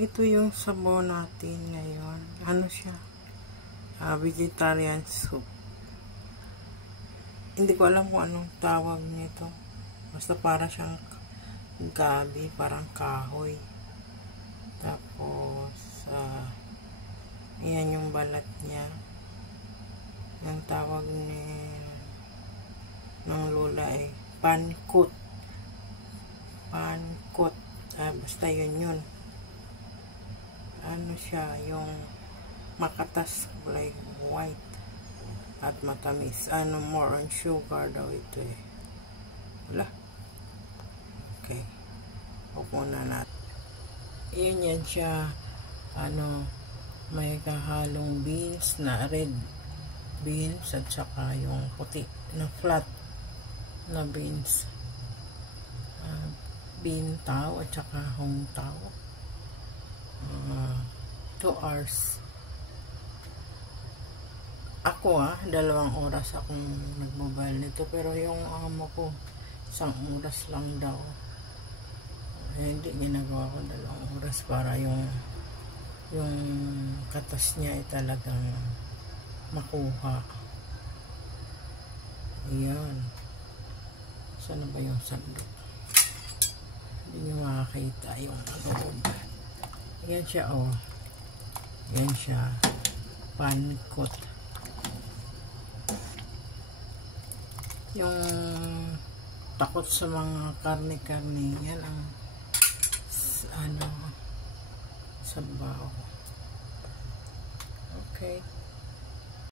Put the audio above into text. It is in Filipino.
Ito yung sabaw natin ngayon. Ano siya? Vegetarian soup. Hindi ko alam kung anong tawag nito. Basta para siyang gabi, parang kahoy. Tapos, yan yung balat niya. Yung tawag ng lola ay pankot. Pankot. Basta yun. Ano siya, yung makatas, kulay white at matamis. More on sugar daw ito eh. Wala. Okay. Huwag muna natin. Yan siya, may kahalong beans na red beans at saka yung puti na flat na beans. Bean tao at saka hong tao. 2 hours. Ako 2 oras akong nagmobile nito, pero yung amo ko 1 oras lang daw. Hindi ginagawa ko 2 oras para yung katas niya ay talagang makuha. Ayan. Saan ba yung sandok? Hindi nyo makakita yung loob. Yan siya, yan siya. Pankot. Yung takot sa mga karne-karne, yan ang sabaw. Okay.